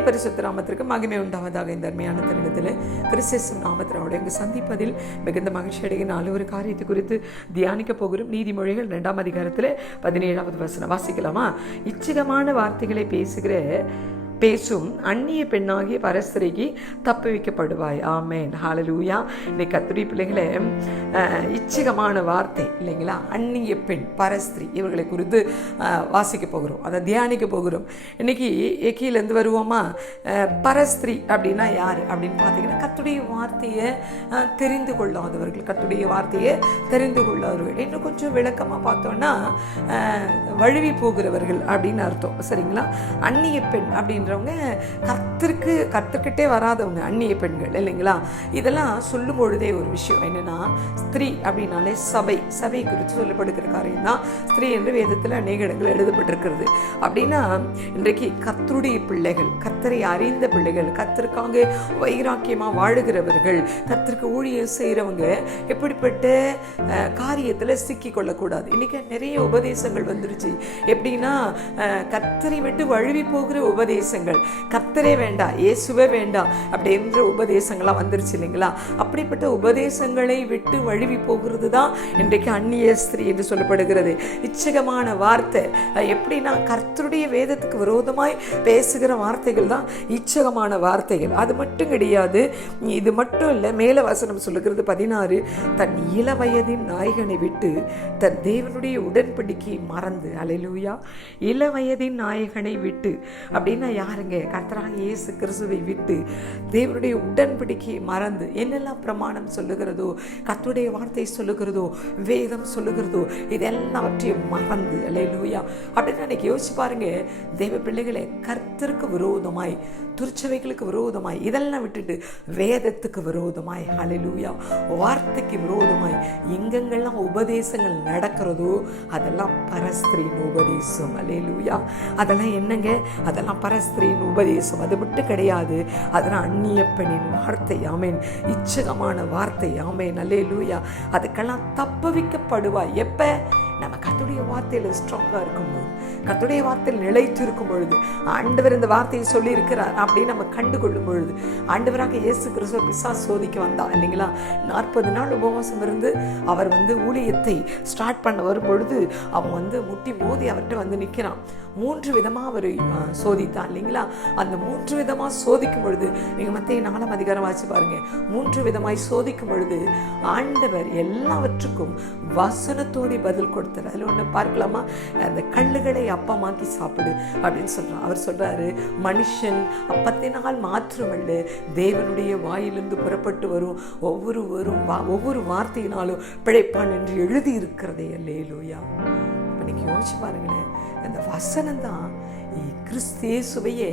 கர்த்தருடைய பரிசுத்த நாமத்திற்கு மகிமை உண்டாவதாக. இந்த அருமையான தருணத்தில் கிறிஸ்து நாமத்தினோட எங்கள் சந்திப்பதில் மிகுந்த மகிழ்ச்சி அடைகிற ஒரு காரியத்தை குறித்து தியானிக்க போகிறோம். நீதிமொழிகள் 2ஆம் அதிகாரத்தில் 17வது வசனம் வாசிக்கலாமா? இச்சிகமான வார்த்தைகளை பேசும் அந்நிய பெண்ணாகிய பரஸ்திரிக்கு தப்பு வைக்கப்படுவாய். ஆமேன், ஹல்லேலூயா. இன்னைக்கு கர்த்தருடைய பிள்ளைகளே, இச்சிகமான வார்த்தை இல்லைங்களா, அந்நிய பெண் பரஸ்திரி இவர்களை குறித்து வாசிக்க போகிறோம், அதை தியானிக்க போகிறோம். இன்னைக்கு எக்கியிலேருந்து வருவோமா? பரஸ்திரி அப்படின்னா யார் அப்படின்னு பார்த்தீங்கன்னா, கர்த்தருடைய வார்த்தையை தெரிந்து கொள்ளாதவர்கள், கர்த்தருடைய வார்த்தையை தெரிந்து கொள்ளாதவர்கள். இன்னும் கொஞ்சம் விளக்கமாக பார்த்தோன்னா வழுவி போகிறவர்கள் அப்படின்னு அர்த்தம், சரிங்களா? அந்நிய பெண் அப்படின்ற கர்த்தர்கிட்டே வராதவங்க அந்நிய பெண்கள் இல்லைங்களா? இதெல்லாம் சொல்லும் பொழுதே ஒரு விஷயம் என்னன்னா, ஸ்திரீ அப்படின்னாலே சபை குறித்து சொல்லப்படுகிற காரியம் தான் ஸ்திரீ என்று வேதத்தில் அநேக இடங்கள் எழுதப்பட்டிருக்கிறது. அப்படின்னா இன்றைக்கு கர்த்தருடைய பிள்ளைகள், கர்த்தரை அறிந்த பிள்ளைகள், கர்த்தருக்காக வைராக்கியமாக வாழுகிறவர்கள், கர்த்தருக்கு ஊழியம் செய்கிறவங்க எப்படிப்பட்ட காரியத்தில் சிக்கி கொள்ளக்கூடாது. இன்னைக்கு நிறைய உபதேசங்கள் வந்துருச்சு. எப்படின்னா, கர்த்தரை விட்டு வழுவி போகிற உபதேசங்கள், கர்த்தரே வேண்டாம், இயேசுவே வேண்டாம் அப்படின்ற உபதேசங்கள்லாம் வந்துருச்சு இல்லைங்களா? அப்படிப்பட்ட உபதேசங்களை விட்டு வழுவி போகிறது தான் இன்றைக்கு அந்நிய ஸ்திரீ என்று சொல்லப்படுகிறது. இச்சகமான வார்த்தை எப்படின்னா, கர்த்தருடைய வேதத்துக்கு விரோதமாய் பேசுகிற வார்த்தைகள் தான் இச்சகமான வார்த்தைகள். அது மட்டும் கிடையாது, இது மட்டும் இல்லை. மேல வசனம் சொல்லுகிறது 16, தன் இளவயதின் நாயகனை விட்டு தன் தேவனுடைய உடன்படிக்கையை மறந்து. அல்லேலூயா. இளவயதின் நாயகனை விட்டு அப்படின்னா யாருங்க? கர்த்தராகிய இயேசு கிறிஸ்துவை விட்டு தேவனுடைய உடன்படிக்கையை மறந்து, என்னெல்லாம் பிரமாணம் சொல்லுகிறதோ, கர்த்தருடைய வார்த்தை சொல்லுகிறதோ, வேதம் சொல்லுகிறதோ, இதெல்லாவற்றையும் மறந்து. அல்லேலூயா. அப்படின்னு அன்னைக்கு யோசிச்சு பாருங்க, தேவ பிள்ளைகளை கர்த்தருக்கு விரோதமாய், துர்ச்சவைகளுக்கு விரோதமாய், இதெல்லாம் விட்டுட்டு வேதத்துக்கு விரோதமாய், அல்லேலூயா, வார்த்தைக்கு விரோதமாய் எங்கெங்கெல்லாம் உபதேசங்கள் நடக்கிறதோ அதெல்லாம் பரஸ்திரியின் உபதேசம். அல்லேலூயா. அதெல்லாம் என்னங்க? அதெல்லாம் பரஸ்திரியின் உபதேசம். அது மட்டும் கிடையாது, அதெல்லாம் அந்நிய பெண்ணின் வார்த்தை. ஆமேன். இச்சகமான வார்த்தை. ஆமேன். அல்லேலூயா. அதுக்கெல்லாம் தப்புவிக்கப்படுவாய். எப்ப? நம்ம கர்த்தருடைய வார்த்தையில் ஸ்ட்ராங்காக இருக்கும்போது, கர்த்தருடைய வார்த்தையில் நிலைத்து இருக்கும் பொழுது, ஆண்டவர் இந்த வார்த்தையை சொல்லி இருக்கிறார் அப்படின்னு நம்ம கண்டுகொள்ளும் பொழுது. ஆண்டவராக இயேசு கிறிஸ்துவ பிசாசு சோதிக்க வந்தான் இல்லைங்களா? 40 நாள் உபவாசம் இருந்து அவர் ஊழியத்தை ஸ்டார்ட் பண்ண வரும் பொழுது அவன் முட்டி மோதி அவர்கிட்ட நிற்கிறான். 3 விதமாக அவர் சோதித்தான் இல்லைங்களா? அந்த 3 விதமாக சோதிக்கும் பொழுது, நீங்கள் மத்தேயு 4ஆம் அதிகாரம் வாசிச்சு பாருங்க. 3 விதமாய் சோதிக்கும் பொழுது ஆண்டவர் எல்லாவற்றுக்கும் வசனத்தோடு பதில் கொடுத்தார். அதில் ஒன்று பார்க்கலாமா? அந்த கல்லுகளை அப்பமாக்கி சாப்பிடு அப்படின்னு சொல்கிறார். அவர் சொல்கிறாரு, மனுஷன் அப்பத்தினால் மாத்திரமல்ல, தேவனுடைய வாயிலிருந்து புறப்பட்டு வரும் ஒவ்வொரு வார்த்தையினாலும் பிழைப்பான் என்று எழுதி இருக்கிறதே. அல்லேலூயா. இன்னைக்கு யோசிச்சு பாருங்களேன், அந்த வசனம் தான் கிறிஸ்து இயேசுவையே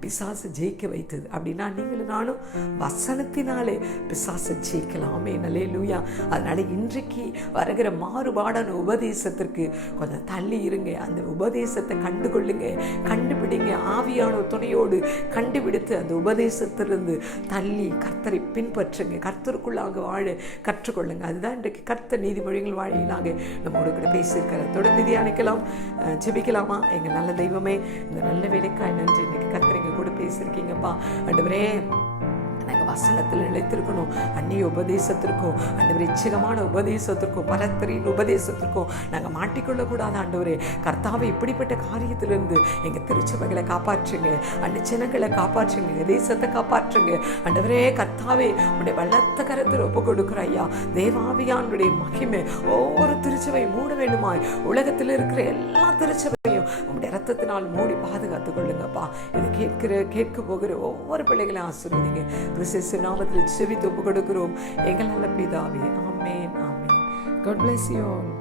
பிசாசு ஜெயிக்க வைத்தது. அப்படின்னா நீங்களும் நானும் வசனத்தினாலே பிசாசை ஜெயிக்கலாமே. அல்லேலூயா. அதனால இன்றைக்கு வருகிற மாறுபாடான உபதேசத்திற்கு கொஞ்சம் தள்ளி இருங்க. அந்த உபதேசத்தை கண்டுகொள்ளுங்க, கண்டுபிடிங்க. ஆவியான துணையோடு கண்டுபிடித்து அந்த உபதேசத்திலிருந்து தள்ளி கர்த்தரை பின்பற்றுங்க, கர்த்தருக்குள்ளாக வாழ கற்றுக்கொள்ளுங்க. அதுதான் இன்றைக்கு கர்த்தர் நீதிமொழிகள் வாழியிலாக நம்மோடு கூட பேசியிருக்காரு. தொடர்ந்து தியானிக்கலாம், ஜெபிக்கலாமா? எங்கள் நல்ல தெய்வமே, இந்த நல்ல வேலைக்காய் நன்றி. இன்னைக்கு கர்த்தர் எங்க கூட பேசியிருக்கீங்கப்பா. ஆண்டவரே, நாங்கள் வசனத்தில் நிலைத்திருக்கணும். அந்நிய உபதேசத்திற்கும், ஆண்டவரே, இச்சகமான உபதேசத்திற்கும், பரஸ்திரியின் உபதேசத்திற்கும் நாங்கள் மாட்டிக்கொள்ளக்கூடாது. ஆண்டவரே, கர்த்தாவை இப்படிப்பட்ட காரியத்திலிருந்து எங்கள் திருச்சபைகளை காப்பாற்றுங்க, அந்த சின்னங்களை காப்பாற்றுங்க, தேசத்தை காப்பாற்றுங்க. ஆண்டவரே, கர்த்தாவே, உடைய வல்லத்த கரத்தில் ஒப்பு கொடுக்குற ஐயா. தேவாவியானுடைய மகிமை ஒவ்வொரு திருச்சபை மூட வேண்டுமாய், உலகத்தில் இருக்கிற எல்லா திருச்சபையும் உங்களுடைய ரத்தத்தினால் மூடி பாதுகாத்துக் கொள்ளுங்கப்பா. இதை கேட்க போகிற ஒவ்வொரு பிள்ளைகளையும் ஆசீர்வதிங்க. கிறிஸ்து நாமத்தில் செவித்து ஒப்பு கொடுக்கிறோம் எங்கள் நல்ல பிதாவே. ஆமென், ஆமென். God bless you all.